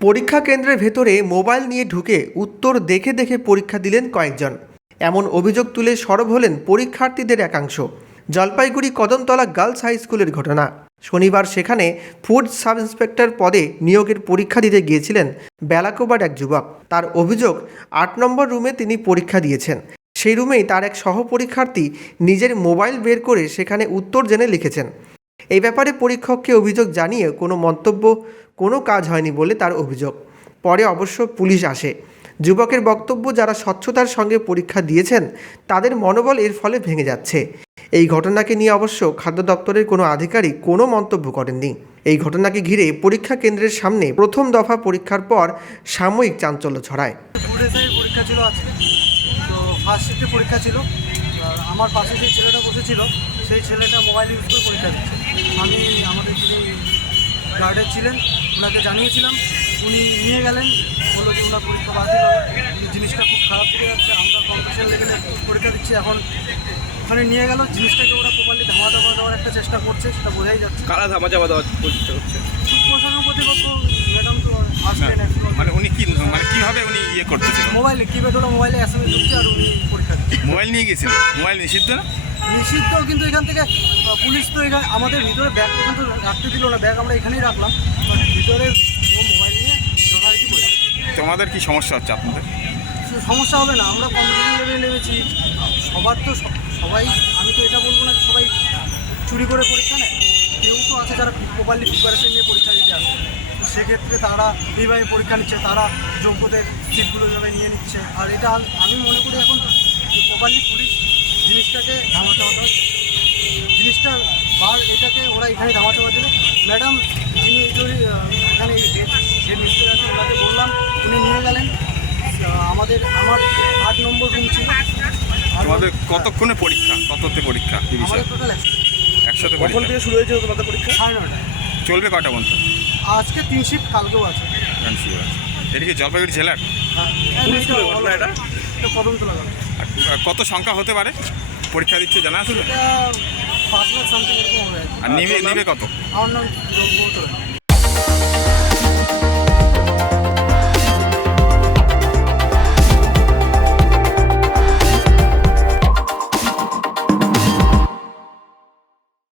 পরীক্ষা কেন্দ্রের ভেতরে মোবাইল নিয়ে ঢুকে উত্তর দেখে দেখে পরীক্ষা দিলেন কয়েকজন। এমন অভিযোগ তুলে সরব হলেন পরীক্ষার্থীদের একাংশ। জলপাইগুড়ি কদমতলা গার্লস হাই স্কুলের ঘটনা। শনিবার সেখানে ফুড সাব ইন্সপেক্টর পদে নিয়োগের পরীক্ষা দিতে গিয়েছিলেন বেলাকোবার এক যুবক। তার অভিযোগ, আট নম্বর রুমে তিনি পরীক্ষা দিয়েছেন। সেই রুমেই তার এক সহপরীক্ষার্থী নিজের মোবাইল বের করে সেখানে উত্তর জেনে লিখেছেন। এই ব্যাপারে পরীক্ষককে অভিযোগ জানিয়ে কোনো মন্তব্য, কোনো কাজ হয়নি বলে তার অভিযোগ। পরে অবশ্য পুলিশ আসে। যুবকের বক্তব্য যারা স্বচ্ছতার সঙ্গে পরীক্ষা দিয়েছেন, তাদের মনোবল এর ফলে ভেঙে যাচ্ছে। এই ঘটনাকে নিয়ে অবশ্য খাদ্য দপ্তরের কোনো আধিকারিক কোনো মন্তব্য করেননি। এই ঘটনাকে ঘিরে পরীক্ষা কেন্দ্রের সামনে প্রথম দফা পরীক্ষার পর সাময়িক চাঞ্চল্য ছড়ায়। পরীক্ষা ছিল আজকে। ফার্স্ট পরীক্ষা ছিল। আমার পাশে যে ছেলেটা বসেছিল, সেই ছেলেটা মোবাইল ইউজ করে পরীক্ষা দিচ্ছে। আমি আমাদের যিনি গার্ডের ছিলেন ওনাকে জানিয়েছিলাম। উনি নিয়ে গেলেন বলল যে ওনার পরীক্ষা বাতিল জিনিসটা খুব খারাপ হয়ে যাচ্ছে আমরা কম্পিটিশন লেভেলে পরীক্ষা দিচ্ছি এখন ওখানে নিয়ে গেল। জিনিসটাকে ওরা প্রপারলি ধামা ধামা দেওয়ার একটা চেষ্টা করছে সেটা বোঝাই যাচ্ছে। কারা ধামা ধামা দেওয়ার চেষ্টা করছে প্রশাসন কর্তৃপক্ষ ম্যাডাম তো আসলেন এখনও। মানে উনি কি মানে কীভাবে উনি ইয়ে করতেছিলেন মোবাইলে কিপ্যাড হলো মোবাইলে এস এম এস ঢুকছে আর উনি পরীক্ষা মোবাইল নিয়ে গেছিলেন মোবাইল নিষিদ্ধ না? নিষিদ্ধ কিন্তু এখান থেকে পুলিশ তো এখানে আমাদের ভিতরে ব্যাগ পর্যন্ত রাখতে দিল না ব্যাগ আমরা এখানেই রাখলাম। বাট ভিতরে ও মোবাইল নিয়ে যথারীতি তোমাদের কি সমস্যা হচ্ছে আপনাদের? সমস্যা হবে না আমরা কম্পিটিশন লেভেলে নেমেছি। সবার তো সব- সবাই আমি তো এটা বলব না যে সবাই চুরি করে পরীক্ষা নেয়। কেউ তো আছে যারা প্রপারলি প্রিপারেশন নিয়ে পরীক্ষা দিতে আসে। সেক্ষেত্রে তারা এইভাবে পরীক্ষা নিচ্ছে তারা যোগ্যদের সিটগুলো এভাবে নিয়ে নিচ্ছে। আর এটা আমি মনে করি এখন প্রপারলি পুলিশ জিনিসটাকে ধামাচাপা হচ্ছে জিনিসটা বার এটাকে ওরা এখানে ধামাচাপা দিলে। ম্যাডাম যিনি যদি এখানে হেড হেড মিস্ত্রি আছে ওনাকে বললাম উনি নিয়ে গেলেন। আমাদের আমার আট নম্বর রুম ছিল। আর তোমাদের কতক্ষণে পরীক্ষা? কততে পরীক্ষা? আমাদের টোটাল একসাথে কখন থেকে শুরু হয়েছিল তোমাদের পরীক্ষা? সাড়ে নটা চলবে কটা পর্যন্ত আজকে তিন শিফট কালকেও আছে। এটা কি জলপাইগুড়ি জেলার? হ্যাঁ আর কত সংখ্যা হতে পারে? পরীক্ষা দিচ্ছে জানা হবে। আর নিবে নিবে কত? আমার নাম গৌতম